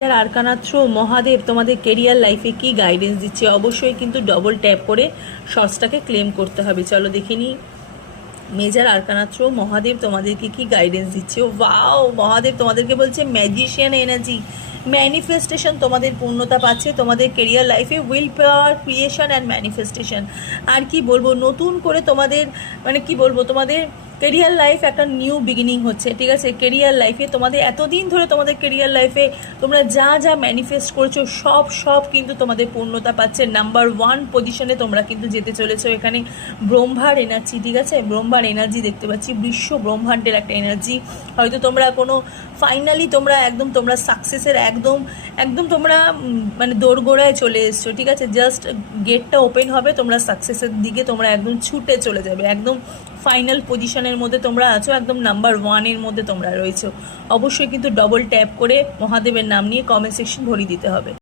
Arcana through Mahadev তোমাদের career লাইফে কি গাইডেন্স দিচ্ছে, অবশ্যই কিন্তু ডবল ট্যাপ করে শর্টসটাকে ক্লেম করতে হবে। চলো দেখিনি মেজার আরকানা থ্রু মহাদেব তোমাদেরকে কি গাইডেন্স দিচ্ছে। ওয়াও, মহাদেব তোমাদেরকে বলছে ম্যাজিশিয়ান এনার্জি, ম্যানিফেস্টেশন তোমাদের পূর্ণতা পাচ্ছে তোমাদের কেরিয়ার লাইফে, will power, creation and manifestation. আর কি বলবো, নতুন করে তোমাদের মানে কি বলবো, তোমাদের কেরিয়ার লাইফ একটা নিউ বিগিনিং হচ্ছে, ঠিক আছে। কেরিয়ার লাইফে তোমাদের এতদিন ধরে তোমাদের কেরিয়ার লাইফে তোমরা যা যা ম্যানিফেস্ট করেছো সব কিন্তু তোমাদের পূর্ণতা পাচ্ছে। নাম্বার 1 পজিশনে তোমরা কিন্তু যেতে চলেছো। এখানে ব্রহ্মার এনার্জি, ঠিক আছে, ব্রহ্মার এনার্জি দেখতে পাচ্ছি, বিশ্ব ব্রহ্মাণ্ডের একটা এনার্জি। হয়তো তোমরা কোনো ফাইনালি তোমরা সাকসেসের একদম তোমরা মানে দোরগোড়ায় চলে এসছো, ঠিক আছে। জাস্ট গেটটা ওপেন হবে, তোমরা সাকসেসের দিকে তোমরা একদম ছুটে চলে যাবে। একদম ফাইনাল পজিশনের মধ্যে তোমরা আছো, একদম নাম্বার 1-এর মধ্যে তোমরা রয়েছো। অবশ্যই কিন্তু ডবল ট্যাপ করে মহাদেবের নাম নিয়ে কমেন্ট সেকশন ভরিয়ে দিতে হবে।